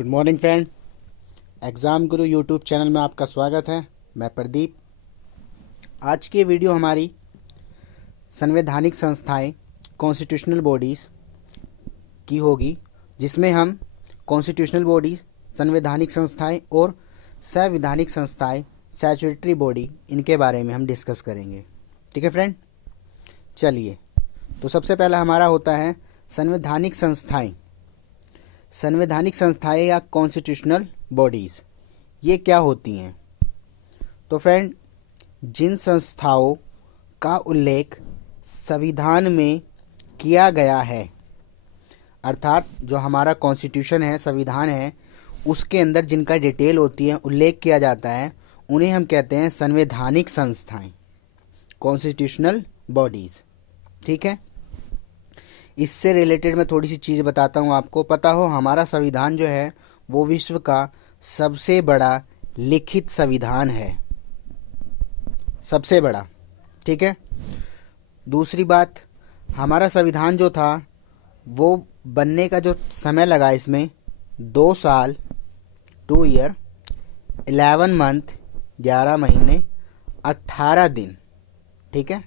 Good morning friend. Exam गुरु YouTube channel में आपका स्वागत है। मैं प्रदीप। आज की वीडियो हमारी संवैधानिक संस्थाएं कॉन्स्टिट्यूशनल बॉडीज़ की होगी, जिसमें हम कॉन्स्टिट्यूशनल बॉडीज़, संवैधानिक संस्थाएं और संवैधानिक संस्थाएं स्टैट्यूटरी बॉडी, इनके बारे में हम डिस्कस करेंगे। ठीक है फ्रेंड, चलिए। तो सबसे पहला हमारा होता है संवैधानिक संस्थाएं। संवैधानिक संस्थाएं या कॉन्स्टिट्यूशनल बॉडीज़, ये क्या होती हैं? तो फ्रेंड, जिन संस्थाओं का उल्लेख संविधान में किया गया है, अर्थात जो हमारा कॉन्स्टिट्यूशन है, संविधान है, उसके अंदर जिनका डिटेल होती है, उल्लेख किया जाता है, उन्हें हम कहते हैं संवैधानिक संस्थाएं, कॉन्स्टिट्यूशनल बॉडीज़। ठीक है, इससे रिलेटेड मैं थोड़ी सी चीज़ बताता हूँ आपको। पता हो, हमारा संविधान जो है वो विश्व का सबसे बड़ा लिखित संविधान है, सबसे बड़ा। ठीक है, दूसरी बात, हमारा संविधान जो था वो बनने का जो समय लगा, इसमें 2 साल 2 ईयर 11 मंथ 11 महीने 18 दिन। ठीक है,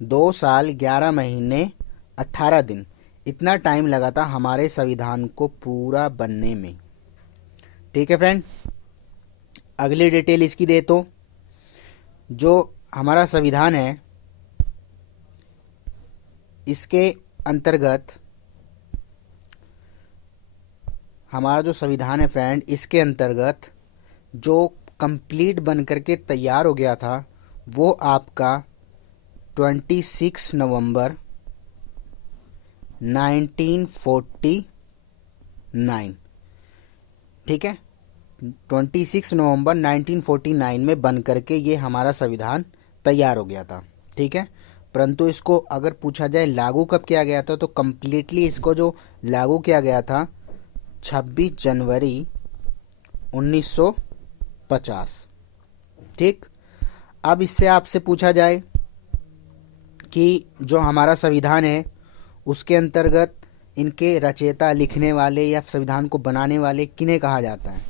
2 साल 11 महीने 18 दिन, इतना टाइम लगा था हमारे संविधान को पूरा बनने में। ठीक है फ्रेंड, अगली डिटेल इसकी दे तो, जो हमारा संविधान है, इसके अंतर्गत हमारा जो संविधान है फ्रेंड, इसके अंतर्गत जो कंप्लीट बन करके तैयार हो गया था वो आपका 26 नवंबर 1949। ठीक है, 26 नवंबर 1949 में बन करके ये हमारा संविधान तैयार हो गया था। ठीक है, परंतु इसको अगर पूछा जाए लागू कब किया गया था, तो कम्प्लीटली इसको जो लागू किया गया था 26 जनवरी 1950। ठीक, अब इससे आपसे पूछा जाए कि जो हमारा संविधान है उसके अंतर्गत इनके रचयिता, लिखने वाले या संविधान को बनाने वाले किन्हें कहा जाता है?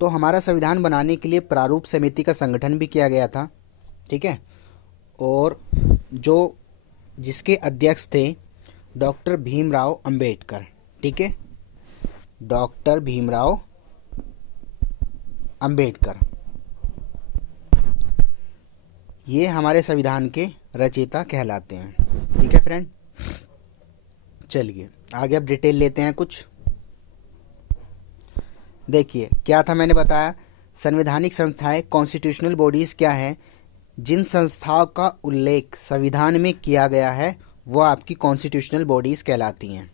तो हमारा संविधान बनाने के लिए प्रारूप समिति का संगठन भी किया गया था। ठीक है, और जो जिसके अध्यक्ष थे डॉक्टर भीमराव अंबेडकर। ठीक है, डॉक्टर भीमराव अंबेडकर, ये हमारे संविधान के रचयिता कहलाते हैं। ठीक है फ्रेंड, चलिए आगे अब डिटेल लेते हैं कुछ। देखिए, क्या था मैंने बताया, संवैधानिक संस्थाएं कॉन्स्टिट्यूशनल बॉडीज़ क्या है? जिन संस्थाओं का उल्लेख संविधान में किया गया है वो आपकी कॉन्स्टिट्यूशनल बॉडीज़ कहलाती हैं।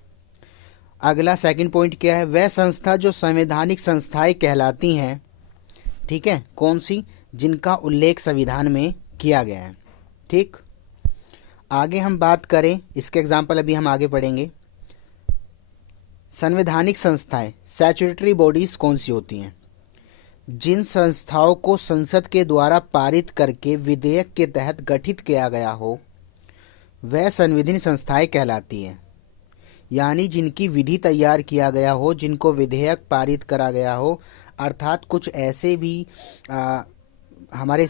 अगला सेकंड पॉइंट क्या है? वह संस्था जो संवैधानिक संस्थाएं कहलाती हैं। ठीक है, कौन सी? जिनका उल्लेख संविधान में किया गया है। ठीक, आगे हम बात करें, इसके एग्जाम्पल अभी हम आगे पढ़ेंगे। संवैधानिक संस्थाएं स्टैट्यूटरी बॉडीज कौन सी होती हैं? जिन संस्थाओं को संसद के द्वारा पारित करके विधेयक के तहत गठित किया गया हो वह संवैधानिक संस्थाएं कहलाती हैं। यानी जिनकी विधि तैयार किया गया हो, जिनको विधेयक पारित करा गया हो, अर्थात कुछ ऐसे भी हमारे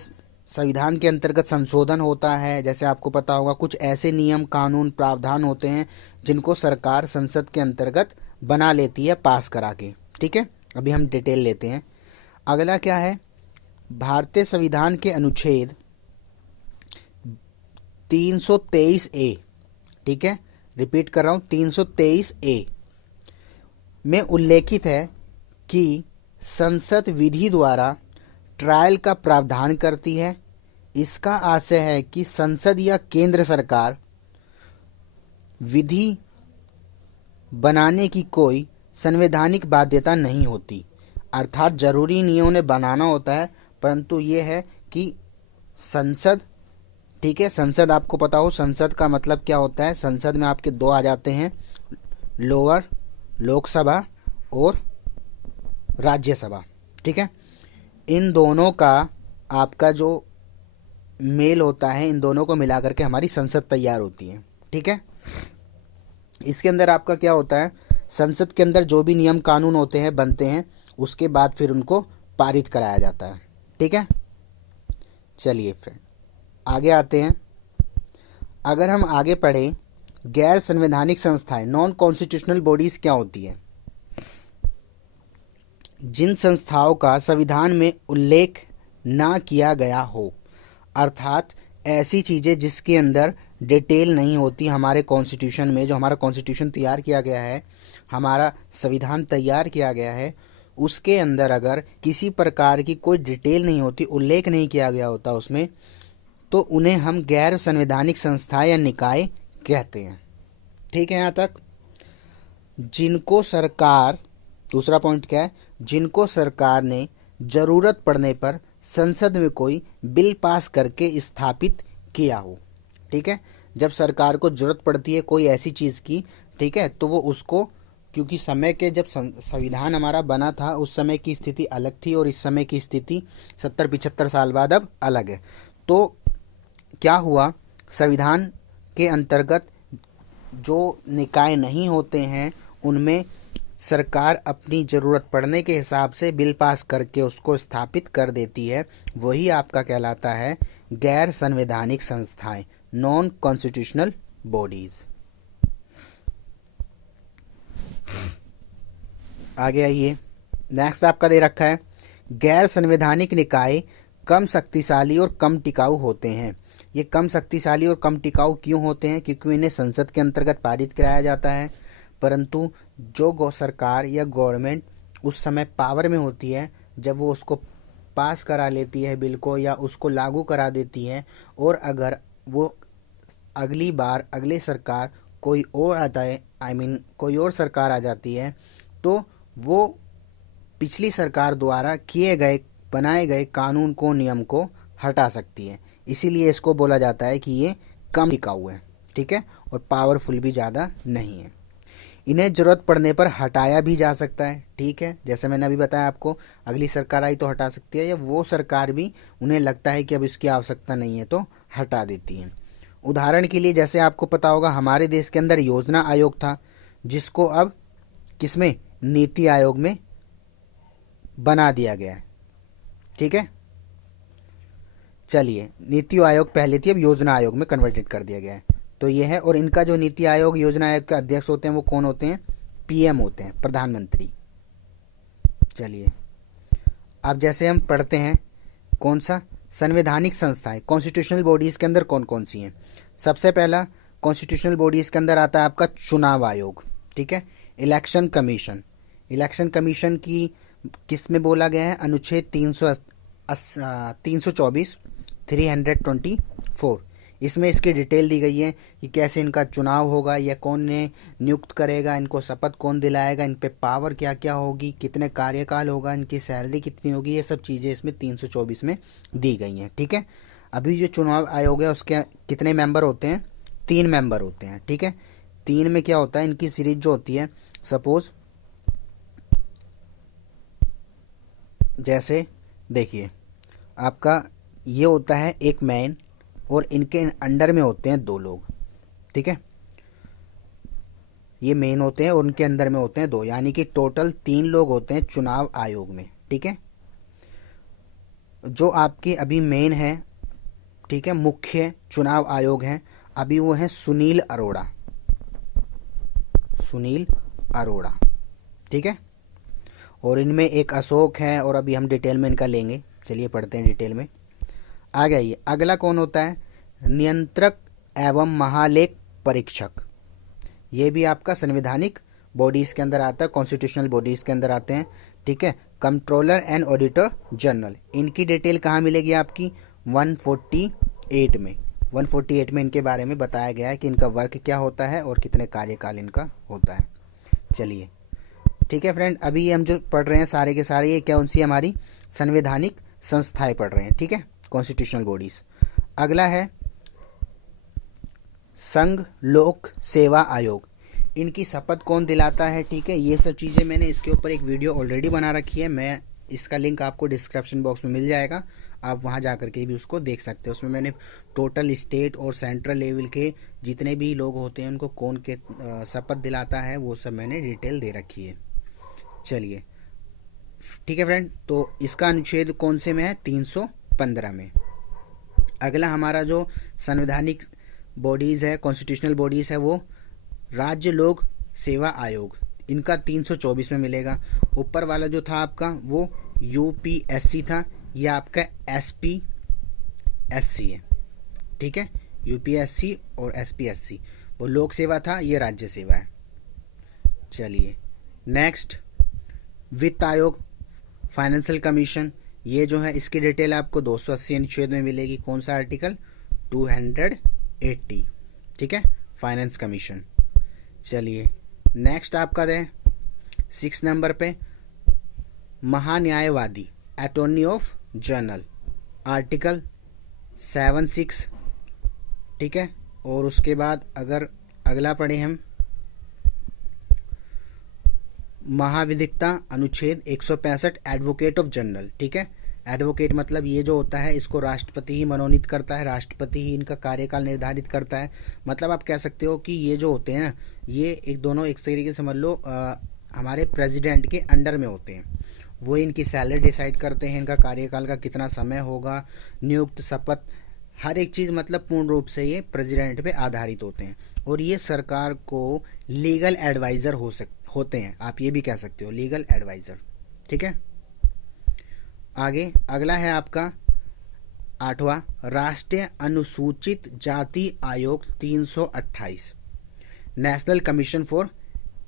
संविधान के अंतर्गत संशोधन होता है, जैसे आपको पता होगा कुछ ऐसे नियम, कानून, प्रावधान होते हैं जिनको सरकार संसद के अंतर्गत बना लेती है पास करा के। ठीक है, अभी हम डिटेल लेते हैं। अगला क्या है? भारतीय संविधान के अनुच्छेद 323 ए, ठीक है, रिपीट कर रहा हूँ, 323 ए में उल्लेखित है कि संसद विधि द्वारा ट्रायल का प्रावधान करती है। इसका आशय है कि संसद या केंद्र सरकार विधि बनाने की कोई संवैधानिक बाध्यता नहीं होती, अर्थात जरूरी नहीं उन्हें बनाना होता है, परंतु ये है कि संसद, ठीक है, संसद आपको पता हो संसद का मतलब क्या होता है। संसद में आपके 2 आ जाते हैं, लोअर लोकसभा और राज्यसभा। ठीक है, इन दोनों का आपका जो मेल होता है, इन दोनों को मिला करके हमारी संसद तैयार होती है। ठीक है, इसके अंदर आपका क्या होता है, संसद के अंदर जो भी नियम कानून होते हैं बनते हैं, उसके बाद फिर उनको पारित कराया जाता है। ठीक है, चलिए फ्रेंड आगे आते हैं। अगर हम आगे पढ़ें, गैर संवैधानिक संस्थाएं, नॉन कॉन्स्टिट्यूशनल बॉडीज क्या होती है? जिन संस्थाओं का संविधान में उल्लेख ना किया गया हो, अर्थात ऐसी चीजें जिसके अंदर डिटेल नहीं होती हमारे कॉन्स्टिट्यूशन में। जो हमारा कॉन्स्टिट्यूशन तैयार किया गया है, हमारा संविधान तैयार किया गया है, उसके अंदर अगर किसी प्रकार की कोई डिटेल नहीं होती, उल्लेख नहीं किया गया होता उसमें, तो उन्हें हम गैर संवैधानिक संस्थाएं या निकाय कहते हैं। ठीक है, यहाँ तक। जिनको सरकार, दूसरा पॉइंट क्या है, जिनको सरकार ने जरूरत पड़ने पर संसद में कोई बिल पास करके स्थापित किया हो। ठीक है, जब सरकार को जरूरत पड़ती है कोई ऐसी चीज की, ठीक है, तो वो उसको, क्योंकि समय के जब संविधान हमारा बना था उस समय की स्थिति अलग थी और इस समय की स्थिति 70-75 साल बाद अब अलग है। तो क्या हुआ, संविधान के अंतर्गत जो निकाय नहीं होते हैं उनमें सरकार अपनी ज़रूरत पड़ने के हिसाब से बिल पास करके उसको स्थापित कर देती है। वही आपका कहलाता है गैर संवैधानिक संस्थाएं, नॉन कॉन्स्टिट्यूशनल बॉडीज। आगे आइए, नेक्स्ट आपका दे रखा है, गैर संवैधानिक निकाय कम शक्तिशाली और कम टिकाऊ होते हैं। ये कम शक्तिशाली और कम टिकाऊ क्यों होते हैं? क्योंकि इन्हें संसद के अंतर्गत पारित कराया जाता है, परंतु जो सरकार या गवर्नमेंट उस समय पावर में होती है, जब वो उसको पास करा लेती है बिल को या उसको लागू करा देती है, और अगर वो अगली बार अगले सरकार कोई और आता है, कोई और सरकार आ जाती है, तो वो पिछली सरकार द्वारा किए गए बनाए गए कानून को, नियम को हटा सकती है। इसीलिए इसको बोला जाता है कि ये कम टिकाऊ है। ठीक है, और पावरफुल भी ज़्यादा नहीं है। इन्हें जरूरत पड़ने पर हटाया भी जा सकता है। ठीक है, जैसे मैंने अभी बताया आपको, अगली सरकार आई तो हटा सकती है, या वो सरकार भी उन्हें लगता है कि अब इसकी आवश्यकता नहीं है तो हटा देती है। उदाहरण के लिए, जैसे आपको पता होगा हमारे देश के अंदर योजना आयोग था, जिसको अब किसमें, नीति आयोग में बना दिया गया है। ठीक है, चलिए, नीति आयोग पहले थी, अब योजना आयोग में कन्वर्टेड कर दिया गया है। तो ये है, और इनका जो नीति आयोग योजना आयोग के अध्यक्ष होते हैं वो कौन होते हैं? पीएम होते हैं, प्रधानमंत्री। चलिए, अब जैसे हम पढ़ते हैं कौन सा, संवैधानिक संस्थाएं, कॉन्स्टिट्यूशनल बॉडीज के अंदर कौन कौन सी हैं। सबसे पहला कॉन्स्टिट्यूशनल बॉडीज के अंदर आता है आपका चुनाव आयोग। ठीक है, इलेक्शन कमीशन। इलेक्शन कमीशन की किस में बोला गया है? अनुच्छेद 324। इसमें इसकी डिटेल दी गई है कि कैसे इनका चुनाव होगा, या कौन ने नियुक्त करेगा, इनको शपथ कौन दिलाएगा, इन पे पावर क्या क्या होगी, कितने कार्यकाल होगा, इनकी सैलरी कितनी होगी, ये सब चीज़ें इसमें 324 में दी गई हैं। ठीक है, अभी जो चुनाव आयोग है उसके कितने मेंबर होते हैं? 3 मेंबर होते हैं। ठीक है, 3 में क्या होता है, इनकी सीरीज जो होती है, सपोज जैसे देखिए आपका ये होता है एक मैन, और इनके अंडर में होते हैं 2 लोग। ठीक है, ये मेन होते हैं और उनके अंदर में होते हैं 2, यानी कि टोटल 3 लोग होते हैं चुनाव आयोग में। ठीक है, जो आपके अभी मेन है, ठीक है, मुख्य चुनाव आयोग हैं अभी, वो हैं सुनील अरोड़ा। सुनील अरोड़ा। ठीक है, और इनमें एक अशोक है, और अभी हम डिटेल में इनका लेंगे। चलिए पढ़ते हैं डिटेल में। आ गया, अगला कौन होता है? नियंत्रक एवं महालेख परीक्षक। ये भी आपका संवैधानिक बॉडीज के अंदर आता है, कॉन्स्टिट्यूशनल बॉडीज के अंदर आते हैं। ठीक है, कंट्रोलर एंड ऑडिटर जनरल। इनकी डिटेल कहाँ मिलेगी आपकी? 148 में। 148 में इनके बारे में बताया गया है कि इनका वर्क क्या होता है और कितने कार्यकाल इनका होता है। चलिए, ठीक है फ्रेंड, अभी ये हम जो पढ़ रहे हैं सारे के सारे, ये कौन सी हमारी संवैधानिक संस्थाएं पढ़ रहे हैं। ठीक है, कॉन्स्टिट्यूशनल बॉडीज। अगला है संघ लोक सेवा आयोग। इनकी शपथ कौन दिलाता है? ठीक है, ये सब चीज़ें मैंने इसके ऊपर एक वीडियो ऑलरेडी बना रखी है, मैं इसका लिंक आपको डिस्क्रिप्शन बॉक्स में मिल जाएगा, आप वहाँ जा कर के भी उसको देख सकते हो। उसमें मैंने टोटल स्टेट और सेंट्रल लेवल के जितने भी लोग होते हैं उनको कौन के शपथ दिलाता है वो सब मैंने डिटेल दे रखी है। चलिए ठीक है फ्रेंड, तो इसका अनुच्छेद कौन से में है? 315 में। अगला हमारा जो संवैधानिक बॉडीज़ है, कॉन्स्टिट्यूशनल बॉडीज़ है, वो राज्य लोक सेवा आयोग, इनका 324 में मिलेगा। ऊपर वाला जो था आपका वो यूपीएससी था, यह आपका एसपीएससी है। ठीक है, यूपीएससी और एसपीएससी वो लोक सेवा था, ये राज्य सेवा है। चलिए नेक्स्ट, वित्त आयोग, फाइनेंशियल कमीशन, ये जो है इसकी डिटेल आपको 280 अनुच्छेद में मिलेगी। कौन सा आर्टिकल? 280। ठीक है, फाइनेंस कमीशन। चलिए नेक्स्ट आपका है 6 नंबर पे महान्यायवादी, अटॉर्नी ऑफ जनरल, आर्टिकल 76। ठीक है, और उसके बाद अगर अगला पढ़े हम महाविधिकता, अनुच्छेद 165, एडवोकेट ऑफ जनरल। ठीक है, एडवोकेट मतलब ये जो होता है इसको राष्ट्रपति ही मनोनीत करता है, राष्ट्रपति ही इनका कार्यकाल निर्धारित करता है। मतलब आप कह सकते हो कि ये जो होते हैं ये एक दोनों एक तरीके से समझ लो हमारे प्रेसिडेंट के अंडर में होते हैं। वो इनकी सैलरी डिसाइड करते हैं, इनका कार्यकाल का कितना समय होगा, नियुक्त, शपथ, हर एक चीज़ मतलब पूर्ण रूप से ये प्रेसिडेंट पे आधारित होते हैं। और ये सरकार को लीगल एडवाइज़र होते हैं, आप ये भी कह सकते हो लीगल एडवाइज़र। ठीक है, आगे अगला है आपका 8वां, राष्ट्रीय अनुसूचित जाति आयोग 328, नेशनल कमीशन फॉर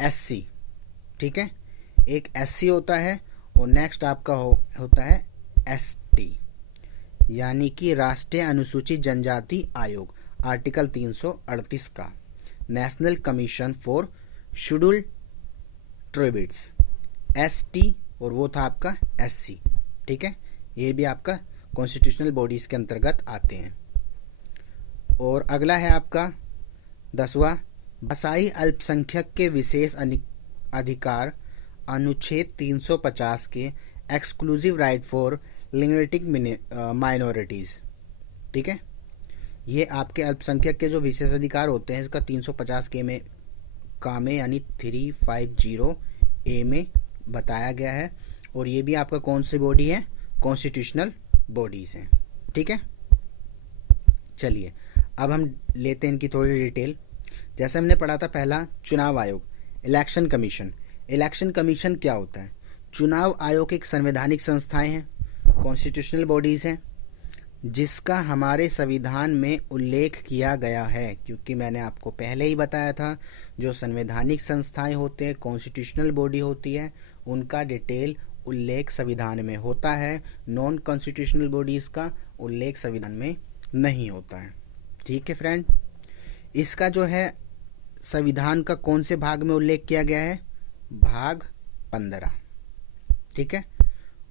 एससी। ठीक है, एक एससी होता है और नेक्स्ट आपका होता है एसटी, यानी कि राष्ट्रीय अनुसूचित जनजाति आयोग, आर्टिकल 338 का, national commission for scheduled tribes, ST, और वो था आपका एससी। ठीक है, ये भी आपका कॉन्स्टिट्यूशनल बॉडीज के अंतर्गत आते हैं। और अगला है आपका 10वां, भाषाई अल्पसंख्यक के विशेष अधिकार, अनुच्छेद 350 के, exclusive right for linguistic minorities. ठीक है, ये आपके अल्पसंख्यक के जो विशेष अधिकार होते हैं इसका 350 के में यानी 350 ए में बताया गया है। और ये भी आपका कौन सी बॉडी है? कॉन्स्टिट्यूशनल बॉडीज हैं। ठीक है, चलिए अब हम लेते हैं इनकी थोड़ी डिटेल। जैसे हमने पढ़ा था पहला चुनाव आयोग, इलेक्शन कमीशन। इलेक्शन कमीशन क्या होता है? चुनाव आयोग एक संवैधानिक संस्थाएं हैं, कॉन्स्टिट्यूशनल बॉडीज हैं, जिसका हमारे संविधान में उल्लेख किया गया है। क्योंकि मैंने आपको पहले ही बताया था जो संवैधानिक संस्थाएं होते हैं, कॉन्स्टिट्यूशनल बॉडी होती है, उनका डिटेल उल्लेख संविधान में होता है। नॉन कॉन्स्टिट्यूशनल बॉडीज का उल्लेख संविधान में नहीं होता है। ठीक है फ्रेंड, इसका जो है संविधान का कौन से भाग में उल्लेख किया गया है? भाग 15। ठीक है,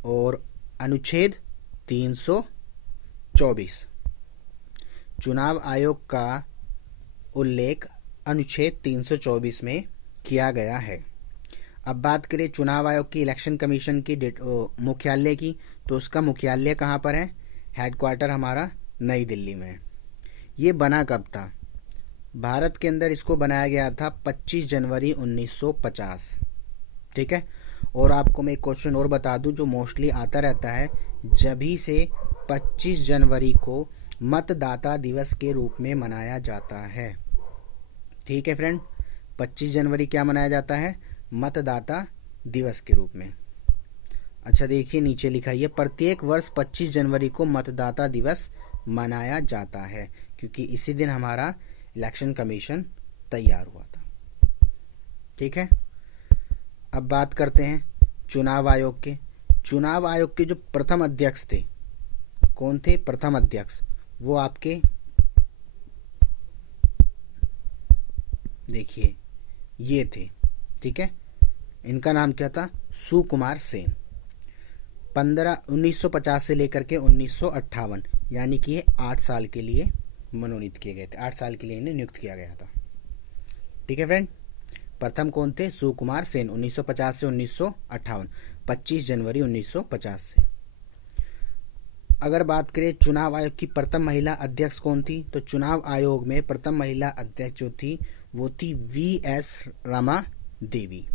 और अनुच्छेद 324, चुनाव आयोग का उल्लेख अनुच्छेद 324 में किया गया है। अब बात करें चुनाव आयोग की, इलेक्शन कमीशन की मुख्यालय की, तो उसका मुख्यालय कहाँ पर है? हेडक्वार्टर हमारा नई दिल्ली में है। ये बना कब था? भारत के अंदर इसको बनाया गया था 25 जनवरी 1950। ठीक है, और आपको मैं एक क्वेश्चन और बता दूं जो मोस्टली आता रहता है, जभी से 25 जनवरी को मतदाता दिवस के रूप में मनाया जाता है। ठीक है फ्रेंड, 25 जनवरी क्या मनाया जाता है? मतदाता दिवस के रूप में। अच्छा देखिए नीचे लिखा है, प्रत्येक वर्ष 25 जनवरी को मतदाता दिवस मनाया जाता है, क्योंकि इसी दिन हमारा इलेक्शन कमीशन तैयार हुआ था। ठीक है, अब बात करते हैं चुनाव आयोग के। चुनाव आयोग के जो प्रथम अध्यक्ष थे, कौन थे प्रथम अध्यक्ष? वो आपके देखिए ये थे। ठीक है, इनका नाम क्या था? सुकुमार सेन। 1950 से लेकर के 1958, यानी कि ये 8 साल के लिए मनोनीत किए गए थे, 8 साल के लिए इन्हें नियुक्त किया गया था। ठीक है फ्रेंड, प्रथम कौन थे? सुकुमार सेन, 1950 से 1958, 25 जनवरी 1950 से। अगर बात करें चुनाव आयोग की प्रथम महिला अध्यक्ष कौन थी, तो चुनाव आयोग में प्रथम महिला अध्यक्ष जो थी वो थी वी.एस. रमा देवी।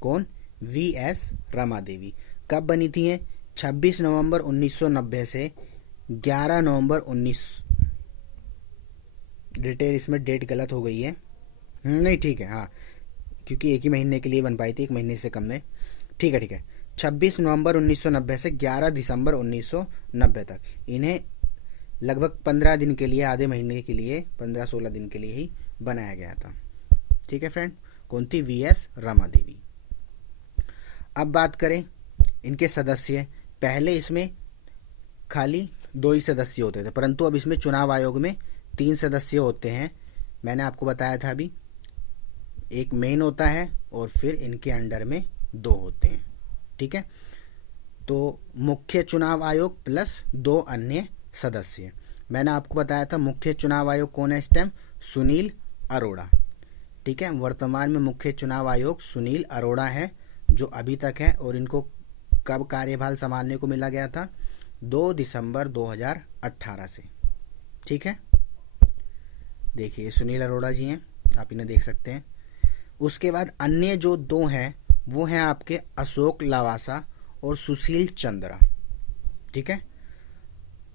कौन? वी.एस. रमा देवी। कब बनी थी ये? 26 नवंबर 1990 से 11 नवंबर 19। डिटेल इसमें डेट गलत हो गई है, नहीं ठीक है, हाँ, क्योंकि एक ही महीने के लिए बन पाई थी, एक महीने से कम में। ठीक है, 26 नवंबर 1990 से 11 दिसंबर 1990 तक इन्हें लगभग 15 दिन के लिए, आधे महीने के लिए, 15-16 दिन के लिए ही बनाया गया था। ठीक है फ्रेंड, कौन थी? वी.एस. रमा देवी। अब बात करें इनके सदस्य। पहले इसमें खाली 2 ही सदस्य होते थे, परंतु अब इसमें चुनाव आयोग में 3 सदस्य होते हैं। मैंने आपको बताया था अभी, एक मेन होता है और फिर इनके अंडर में 2 होते हैं। ठीक है, तो मुख्य चुनाव आयोग प्लस 2 अन्य सदस्य। मैंने आपको बताया था मुख्य चुनाव आयोग कौन है इस टाइम? सुनील अरोड़ा। ठीक है, वर्तमान में मुख्य चुनाव आयोग सुनील अरोड़ा है जो अभी तक है, और इनको कब कार्यभार संभालने को मिला गया था? 2 दिसंबर 2018 से। ठीक है, देखिए सुनील अरोड़ा जी हैं, आप इन्हें देख सकते हैं। उसके बाद अन्य जो 2 हैं वो हैं आपके अशोक लवासा और सुशील चंद्रा। ठीक है,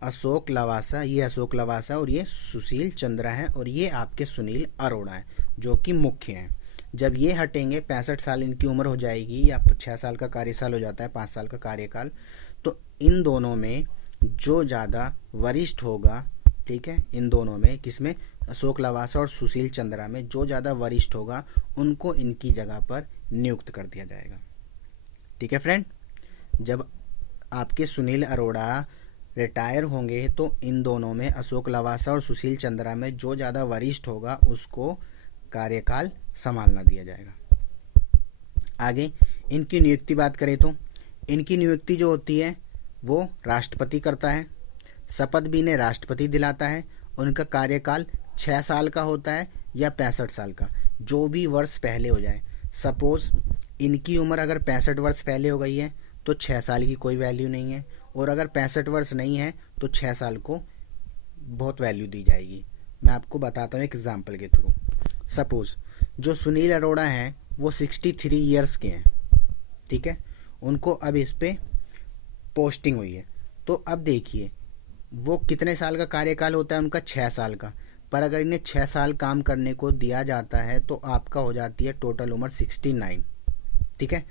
अशोक लवासा, ये अशोक लवासा और ये सुशील चंद्रा है, और ये आपके सुनील अरोड़ा है जो कि मुख्य हैं। जब ये हटेंगे, 65 साल इनकी उम्र हो जाएगी, या 6 साल का कार्यकाल हो जाता है, 5 साल का कार्यकाल, तो इन दोनों में जो ज़्यादा वरिष्ठ होगा, ठीक है, इन दोनों में, किसमें? अशोक लवासा और सुशील चंद्रा में जो ज़्यादा वरिष्ठ होगा उनको इनकी जगह पर नियुक्त कर दिया जाएगा। ठीक है फ्रेंड, जब आपके सुनील अरोड़ा रिटायर होंगे तो इन दोनों में, अशोक लवासा और सुशील चंद्रा में जो ज़्यादा वरिष्ठ होगा उसको कार्यकाल संभालना दिया जाएगा। आगे इनकी नियुक्ति बात करें तो इनकी नियुक्ति जो होती है वो राष्ट्रपति करता है, शपथ भी इन्हें राष्ट्रपति दिलाता है। उनका कार्यकाल 6 साल का होता है या 65 साल का, जो भी वर्ष पहले हो जाए। सपोज इनकी उम्र अगर 65 वर्ष पहले हो गई है तो 6 साल की कोई वैल्यू नहीं है, और अगर 65 वर्ष नहीं है तो 6 साल को बहुत वैल्यू दी जाएगी। मैं आपको बताता हूँ एक एग्जाम्पल के थ्रू। सपोज जो सुनील अरोड़ा हैं वो 63 ईयर्स के हैं। ठीक है, उनको अब इस पे पोस्टिंग हुई है, तो अब देखिए वो कितने साल का कार्यकाल होता है उनका? 6 साल का। पर अगर इन्हें 6 साल काम करने को दिया जाता है तो आपका हो जाती है टोटल उम्र 69। ठीक है,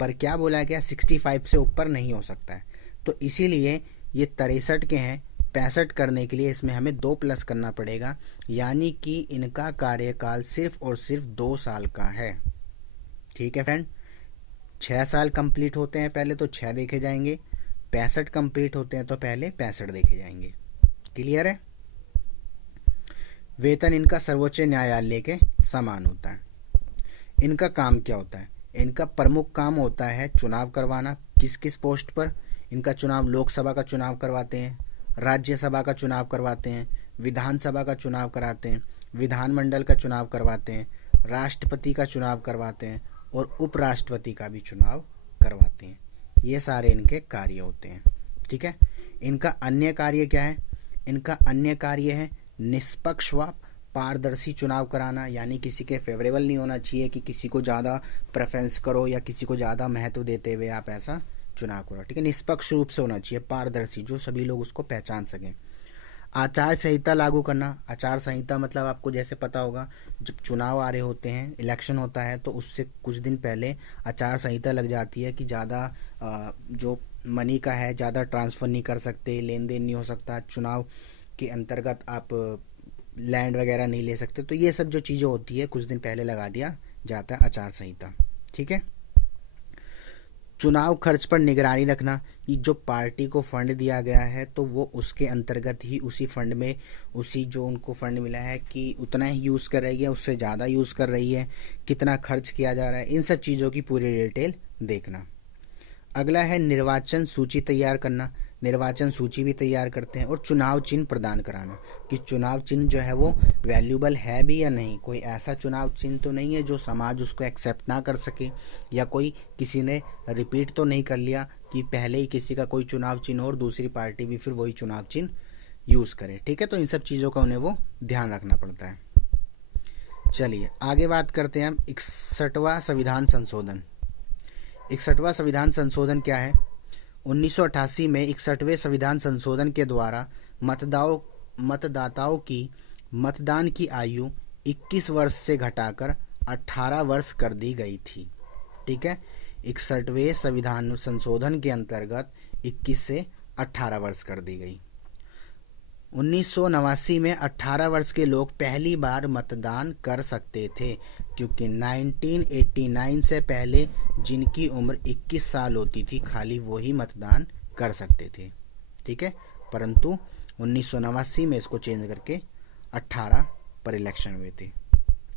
पर क्या बोला गया? 65 से ऊपर नहीं हो सकता है, तो इसीलिए ये 63 के हैं। 65 करने के लिए इसमें हमें 2 प्लस करना पड़ेगा, यानी कि इनका कार्यकाल सिर्फ और सिर्फ 2 साल का है। ठीक है फ्रेंड, 6 साल कंप्लीट होते हैं पहले तो 6 देखे जाएंगे, 65 कंप्लीट होते हैं तो पहले 65 देखे जाएंगे। क्लियर है? वेतन इनका सर्वोच्च न्यायालय के समान होता है। इनका काम क्या होता है? इनका प्रमुख काम होता है चुनाव करवाना। किस किस पोस्ट पर? इनका चुनाव लोकसभा का चुनाव करवाते हैं, राज्यसभा का चुनाव करवाते हैं, विधानसभा का चुनाव कराते हैं, विधानमंडल का चुनाव करवाते हैं, राष्ट्रपति का चुनाव करवाते हैं, और उपराष्ट्रपति का भी चुनाव करवाते हैं। ये सारे इनके कार्य होते हैं। ठीक है, इनका अन्य कार्य क्या है? इनका अन्य कार्य है निष्पक्ष व पारदर्शी चुनाव कराना, यानी किसी के फेवरेबल नहीं होना चाहिए कि किसी को ज़्यादा प्रेफरेंस करो या किसी को ज़्यादा महत्व देते हुए आप ऐसा चुनाव करो। ठीक है, निष्पक्ष रूप से होना चाहिए, पारदर्शी, जो सभी लोग उसको पहचान सकें। आचार संहिता लागू करना। आचार संहिता मतलब आपको जैसे पता होगा, जब चुनाव आ रहे होते हैं, इलेक्शन होता है, तो उससे कुछ दिन पहले आचार संहिता लग जाती है कि ज़्यादा जो मनी का है ज़्यादा ट्रांसफ़र नहीं कर सकते, लेन देन नहीं हो सकता, चुनाव के अंतर्गत आप लैंड वगैरह नहीं ले सकते। तो ये सब जो चीज़ें होती है कुछ दिन पहले लगा दिया जाता है आचार संहिता। ठीक है, चुनाव खर्च पर निगरानी रखना कि जो पार्टी को फंड दिया गया है तो वो उसके अंतर्गत ही, उसी फंड में, उसी जो उनको फंड मिला है कि उतना ही यूज़ कर रही है, उससे ज़्यादा यूज़ कर रही है, कितना खर्च किया जा रहा है, इन सब चीज़ों की पूरी डिटेल देखना। अगला है निर्वाचन सूची तैयार करना। निर्वाचन सूची भी तैयार करते हैं, और चुनाव चिन्ह प्रदान कराना कि चुनाव चिन्ह जो है वो वैल्यूबल है भी या नहीं। कोई ऐसा चुनाव चिन्ह तो नहीं है जो समाज उसको एक्सेप्ट ना कर सके, या कोई किसी ने रिपीट तो नहीं कर लिया कि पहले ही किसी का कोई चुनाव चिन्ह और दूसरी पार्टी भी फिर वही चुनाव चिन्ह यूज़ करे। ठीक है, तो इन सब चीज़ों का उन्हें वो ध्यान रखना पड़ता है। चलिए आगे बात करते हैं हम 61वां संविधान संशोधन। 61वां संविधान संशोधन क्या है? 1988 में 61वें संविधान संशोधन के द्वारा मतदाताओं की मतदान की आयु 21 वर्ष से घटाकर 18 वर्ष कर दी गई थी। ठीक है, 61वें संविधान संशोधन के अंतर्गत 21 से 18 वर्ष कर दी गई। 1989 में 18 वर्ष के लोग पहली बार मतदान कर सकते थे, क्योंकि 1989 से पहले जिनकी उम्र 21 साल होती थी खाली वो ही मतदान कर सकते थे। ठीक है, परंतु 1989 में इसको चेंज करके 18 पर इलेक्शन हुए थे,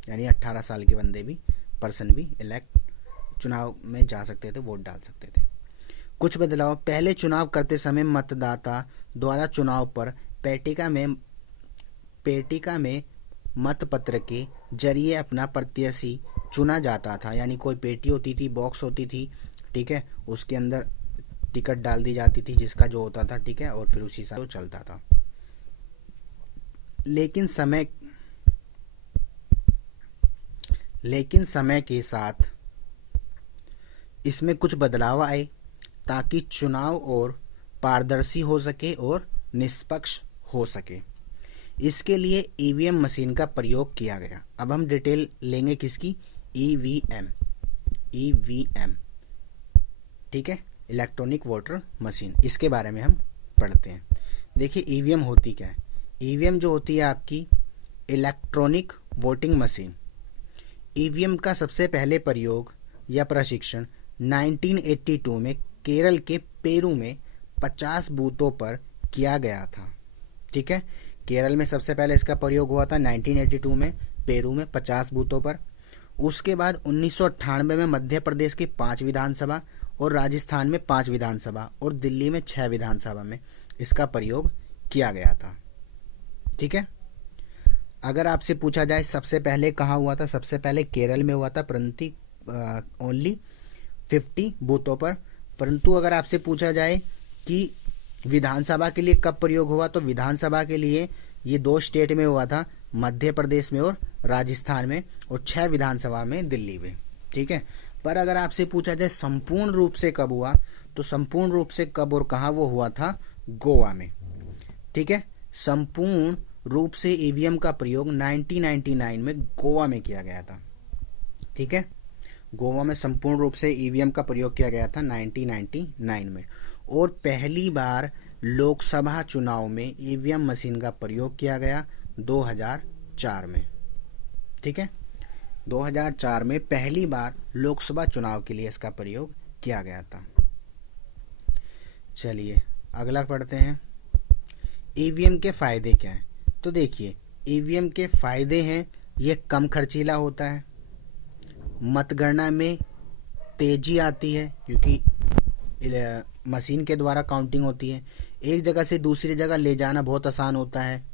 यानी 18 साल के बंदे भी पर्सन भी चुनाव में जा सकते थे, वोट डाल सकते थे। कुछ बदलाव: पहले चुनाव करते समय मतदाता द्वारा चुनाव पर पेटिका में मतपत्र के जरिए अपना प्रत्याशी चुना जाता था, यानी कोई पेटी होती थी, बॉक्स होती थी, ठीक है, उसके अंदर टिकट डाल दी जाती थी जिसका जो होता था, ठीक है, और फिर उसी से चलता था। लेकिन समय के साथ इसमें कुछ बदलाव आए ताकि चुनाव और पारदर्शी हो सके और निष्पक्ष हो सके। इसके लिए ईवीएम मशीन का प्रयोग किया गया। अब हम डिटेल लेंगे किसकी? ईवीएम। ठीक है, इलेक्ट्रॉनिक वोटर मशीन, इसके बारे में हम पढ़ते हैं। देखिए ईवीएम होती क्या है? ईवीएम जो होती है आपकी इलेक्ट्रॉनिक वोटिंग मशीन। ईवीएम का सबसे पहले प्रयोग या प्रशिक्षण 1982 में केरल के पेरू में 50 बूथों पर किया गया था। ठीक है, केरल में सबसे पहले इसका प्रयोग हुआ था 1982 में, पेरू में 50 बूथों पर। उसके बाद 1998 में मध्य प्रदेश के 5 विधानसभा और राजस्थान में 5 विधानसभा और दिल्ली में 6 विधानसभा में इसका प्रयोग किया गया था। ठीक है, अगर आपसे पूछा जाए सबसे पहले कहाँ हुआ था, सबसे पहले केरल में हुआ था, परंतु ओनली 50 बूथों पर। परंतु अगर आपसे पूछा जाए कि विधानसभा के लिए कब प्रयोग हुआ, तो विधानसभा के लिए ये 2 स्टेट में हुआ था, मध्य प्रदेश में और राजस्थान में, और 6 विधानसभा में दिल्ली में। ठीक है, पर अगर आपसे पूछा जाए संपूर्ण रूप से कब हुआ, तो संपूर्ण रूप से कब और कहाँ वो हुआ था? गोवा में। ठीक है, संपूर्ण रूप से ईवीएम का प्रयोग 1999 में गोवा में किया गया था। ठीक है, गोवा में संपूर्ण रूप से ईवीएम का प्रयोग किया गया था 1999 में। और पहली बार लोकसभा चुनाव में ईवीएम मशीन का प्रयोग किया गया 2004 में। ठीक है, 2004 में पहली बार लोकसभा चुनाव के लिए इसका प्रयोग किया गया था। चलिए अगला पढ़ते हैं, ईवीएम के फायदे क्या हैं? तो देखिए ईवीएम के फायदे हैं, ये कम खर्चीला होता है, मतगणना में तेजी आती है क्योंकि मशीन के द्वारा काउंटिंग होती है, एक जगह से दूसरी जगह ले जाना बहुत आसान होता है।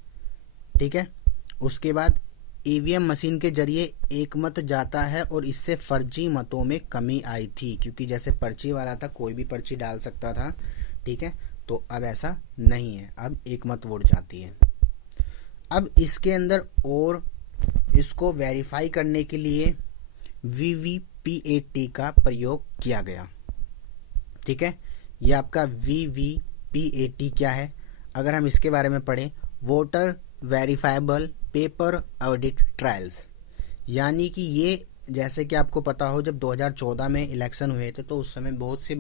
ठीक है, उसके बाद ईवीएम मशीन के जरिए एक मत जाता है और इससे फर्जी मतों में कमी आई थी, क्योंकि जैसे पर्ची वाला था, कोई भी पर्ची डाल सकता था। ठीक है, तो अब ऐसा नहीं है, अब एक मत वोट जाती है। अब इसके अंदर और इसको वेरीफाई करने के लिए वीवीपीएटी का प्रयोग किया गया। ठीक है, ये आपका वीवीपीएटी क्या है? अगर हम इसके बारे में पढ़ें, voter verifiable paper audit trials, यानी कि ये जैसे कि आपको पता हो जब 2014 में इलेक्शन हुए थे तो उस समय बहुत से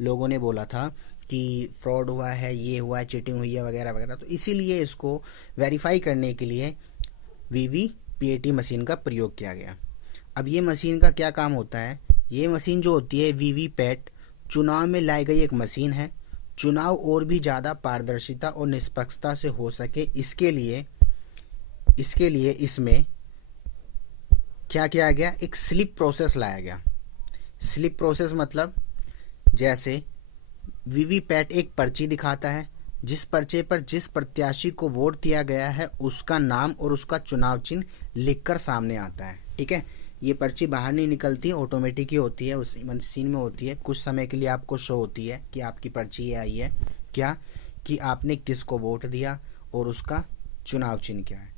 लोगों ने बोला था कि फ्रॉड हुआ है, ये हुआ है, चीटिंग हुई है वगैरह वगैरह, तो इसीलिए इसको वेरीफाई करने के लिए वीवीपीएटी मशीन का प्रयोग किया गया। अब ये मशीन का क्या काम होता है? ये मशीन जो होती है वीवीपैट, चुनाव में लाई गई एक मशीन है। चुनाव और भी ज़्यादा पारदर्शिता और निष्पक्षता से हो सके, इसके लिए इसमें क्या किया गया? एक स्लिप प्रोसेस लाया गया। स्लिप प्रोसेस मतलब जैसे वीवीपैट एक पर्ची दिखाता है, जिस पर्चे पर जिस प्रत्याशी को वोट दिया गया है उसका नाम और उसका चुनाव चिन्ह लिखकर सामने आता है। ठीक है, ये पर्ची बाहर नहीं निकलती, ऑटोमेटिक ही होती है, उस मशीन में होती है। कुछ समय के लिए आपको शो होती है कि आपकी पर्ची ये आई है, क्या कि आपने किसको वोट दिया और उसका चुनाव चिन्ह क्या है,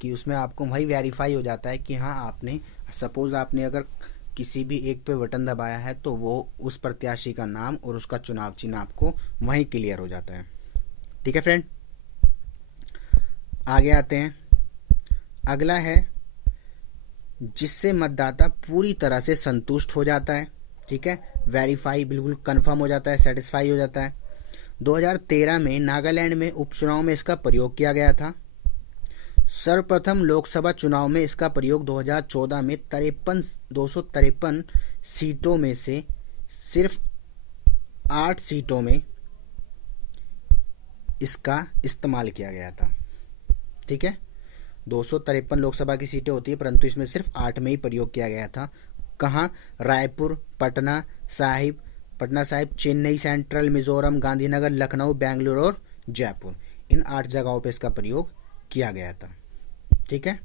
कि उसमें आपको वही वेरीफाई हो जाता है कि हाँ आपने, सपोज आपने अगर किसी भी एक पे बटन दबाया है तो वो उस प्रत्याशी का नाम और उसका चुनाव चिन्ह आपको वहीं क्लियर हो जाता है। ठीक है फ्रेंड, आगे आते हैं। अगला है जिससे मतदाता पूरी तरह से संतुष्ट हो जाता है। ठीक है, वेरीफाई बिल्कुल कंफर्म हो जाता है, सेटिस्फाई हो जाता है। 2013 में नागालैंड में उपचुनाव में इसका प्रयोग किया गया था। सर्वप्रथम लोकसभा चुनाव में इसका प्रयोग 2014 में 253 सीटों में से सिर्फ 8 सीटों में इसका इस्तेमाल किया गया था। ठीक है, 253 लोकसभा की सीटें होती है परंतु इसमें सिर्फ 8 में ही प्रयोग किया गया था। कहाँ? रायपुर, पटना साहिब, चेन्नई सेंट्रल, मिजोरम, गांधीनगर, लखनऊ, बेंगलुरु और जयपुर, इन 8 जगहों पे इसका प्रयोग किया गया था। ठीक है,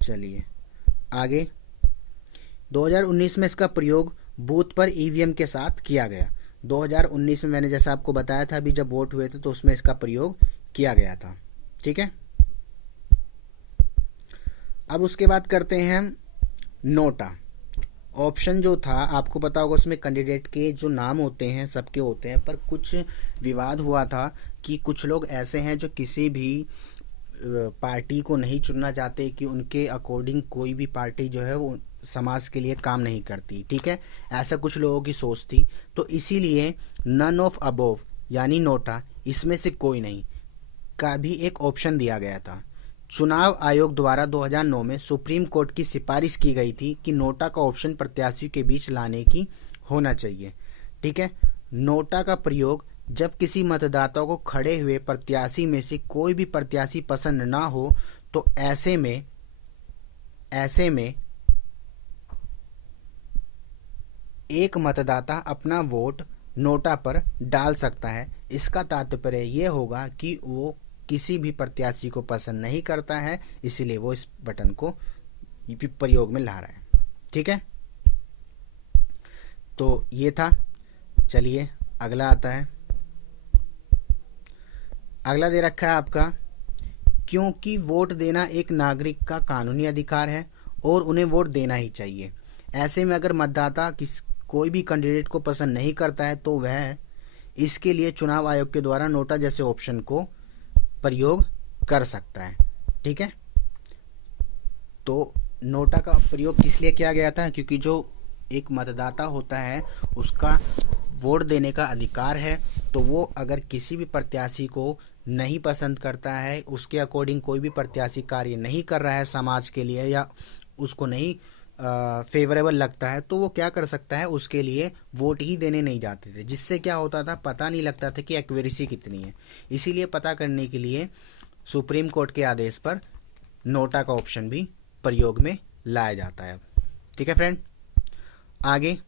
चलिए आगे। 2019 में इसका प्रयोग बूथ पर ईवीएम के साथ किया गया। 2019 में मैंने जैसा आपको बताया था अभी जब वोट हुए थे तो उसमें इसका प्रयोग किया गया था। ठीक है, अब उसके बाद करते हैं हम नोटा। ऑप्शन जो था आपको पता होगा उसमें कैंडिडेट के जो नाम होते हैं सबके होते हैं, पर कुछ विवाद हुआ था कि कुछ लोग ऐसे हैं जो किसी भी पार्टी को नहीं चुनना चाहते कि उनके अकॉर्डिंग कोई भी पार्टी जो है वो समाज के लिए काम नहीं करती। ठीक है, ऐसा कुछ लोगों की सोच थी, तो इसीलिए नन ऑफ अबोव यानी नोटा, इसमें से कोई नहीं का भी एक ऑप्शन दिया गया था। चुनाव आयोग द्वारा 2009 में सुप्रीम कोर्ट की सिफारिश की गई थी कि नोटा का ऑप्शन प्रत्याशियों के बीच लाने की होना चाहिए। ठीक है, नोटा का प्रयोग जब किसी मतदाता को खड़े हुए प्रत्याशी में से कोई भी प्रत्याशी पसंद ना हो तो ऐसे में एक मतदाता अपना वोट नोटा पर डाल सकता है। इसका तात्पर्य यह होगा कि वो किसी भी प्रत्याशी को पसंद नहीं करता है, इसलिए वो इस बटन को प्रयोग में ला रहा है। ठीक है, तो ये था। चलिए अगला आता है। अगला दे रखा है आपका, क्योंकि वोट देना एक नागरिक का कानूनी अधिकार है और उन्हें वोट देना ही चाहिए। ऐसे में अगर मतदाता कोई भी कैंडिडेट को पसंद नहीं करता है तो वह इसके लिए चुनाव आयोग के द्वारा नोटा जैसे ऑप्शन को प्रयोग कर सकता है। ठीक है, तो नोटा का प्रयोग किस लिए किया गया था? क्योंकि जो एक मतदाता होता है उसका वोट देने का अधिकार है, तो वो अगर किसी भी प्रत्याशी को नहीं पसंद करता है, उसके अकॉर्डिंग कोई भी प्रत्याशी कार्य नहीं कर रहा है समाज के लिए या उसको नहीं फेवरेबल लगता है, तो वो क्या कर सकता है, उसके लिए वोट ही देने नहीं जाते थे, जिससे क्या होता था, पता नहीं लगता था कि एक्यूरेसी कितनी है। इसीलिए पता करने के लिए सुप्रीम कोर्ट के आदेश पर नोटा का ऑप्शन भी प्रयोग में लाया जाता है। ठीक है फ्रेंड, आगे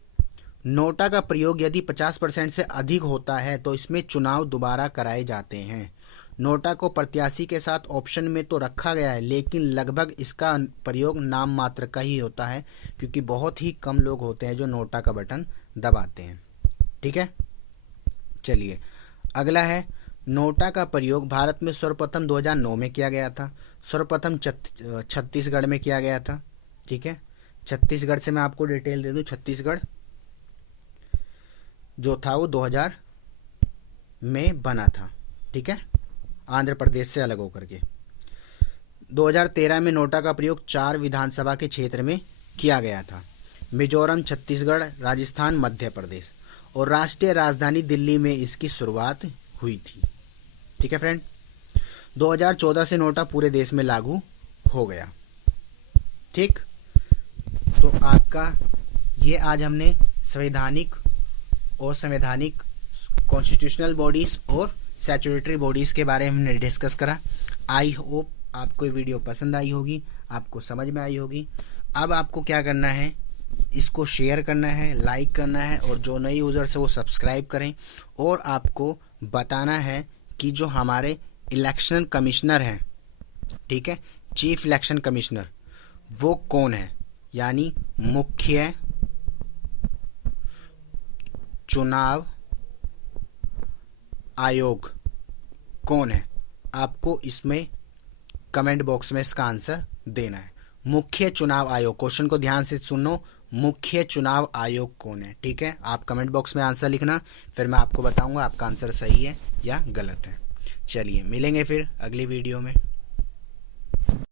नोटा का प्रयोग यदि 50% से अधिक होता है तो इसमें चुनाव दोबारा कराए जाते हैं। नोटा को प्रत्याशी के साथ ऑप्शन में तो रखा गया है, लेकिन लगभग इसका प्रयोग नाम मात्र का ही होता है, क्योंकि बहुत ही कम लोग होते हैं जो नोटा का बटन दबाते हैं। ठीक है, चलिए अगला है, नोटा का प्रयोग भारत में सर्वप्रथम 2009 में किया गया था। सर्वप्रथम छत्तीसगढ़ में किया गया था। ठीक है, छत्तीसगढ़ से मैं आपको डिटेल दे दूं। छत्तीसगढ़ जो था वो 2000 में बना था। ठीक है, आंध्र प्रदेश से अलग होकर के। 2013 में नोटा का प्रयोग 4 विधानसभा के क्षेत्र में किया गया था, मिजोरम, छत्तीसगढ़, राजस्थान, मध्य प्रदेश, और राष्ट्रीय राजधानी दिल्ली में इसकी शुरुआत हुई थी। ठीक है फ्रेंड, 2014 से नोटा पूरे देश में लागू हो गया। ठीक, तो आपका ये आज हमने संवैधानिक कॉन्स्टिट्यूशनल बॉडीज और स्टैट्यूटरी बॉडीज के बारे में हमने डिस्कस करा। आई होप आपको ये वीडियो पसंद आई होगी, आपको समझ में आई होगी। अब आपको क्या करना है, इसको शेयर करना है, लाइक करना है, और जो नए यूज़र्स है वो सब्सक्राइब करें। और आपको बताना है कि जो हमारे इलेक्शन कमिश्नर हैं, ठीक है, चीफ इलेक्शन कमिश्नर, वो कौन है, यानी मुख्य चुनाव आयोग कौन है। आपको इसमें कमेंट बॉक्स में इसका आंसर देना है। मुख्य चुनाव आयोग, क्वेश्चन को ध्यान से सुनो, मुख्य चुनाव आयोग कौन है, ठीक है। आप कमेंट बॉक्स में आंसर लिखना, फिर मैं आपको बताऊंगा आपका आंसर सही है या गलत है। चलिए मिलेंगे फिर अगली वीडियो में।